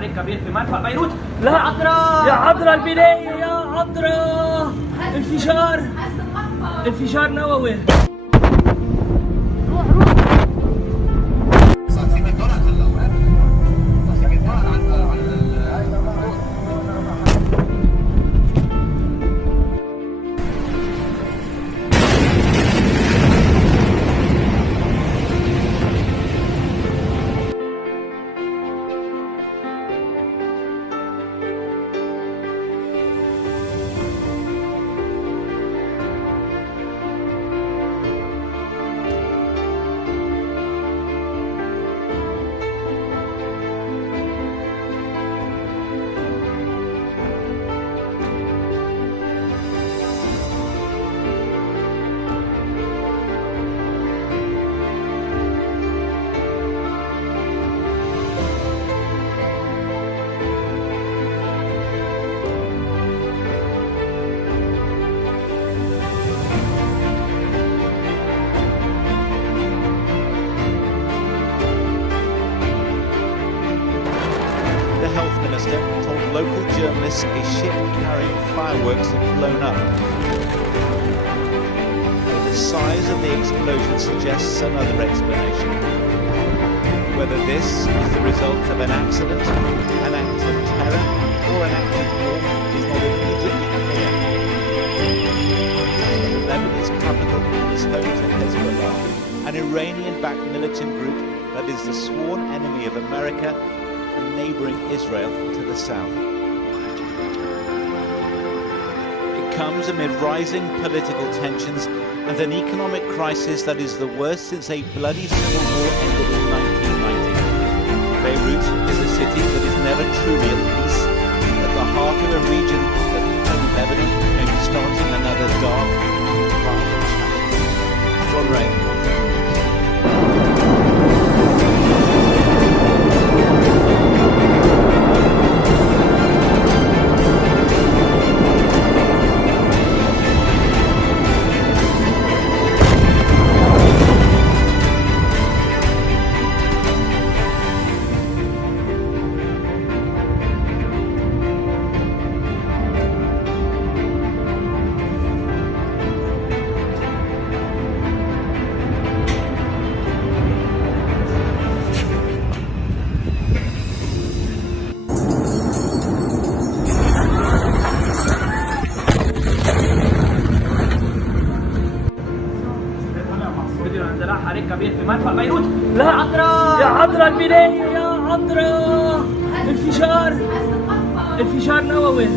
حريق كبير في مرفأ بيروت. لا يا عذراء، يا عذراء البنية، يا عذراء انفجار نووي. The health minister told local journalists a ship carrying fireworks had blown up. The size of the explosion suggests another explanation. Whether this is the result of an accident, an act of terror, or an act of war is not immediately clear. The Lebanese capital is home to Hezbollah, an Iranian-backed militant group that is the sworn enemy of America and neighbouring Israel to the south. It comes amid rising political tensions and an economic crisis that is the worst since a bloody civil war ended in 1990. Beirut is a city that is never truly at peace, at the heart of a region that in Lebanon may be starting another dark, violent chapter. John Ray. اندلاع حريق كبير في مرفأ بيروت. لا يا عذراء، يا عذراء البنية، يا عذراء انفجار نووي.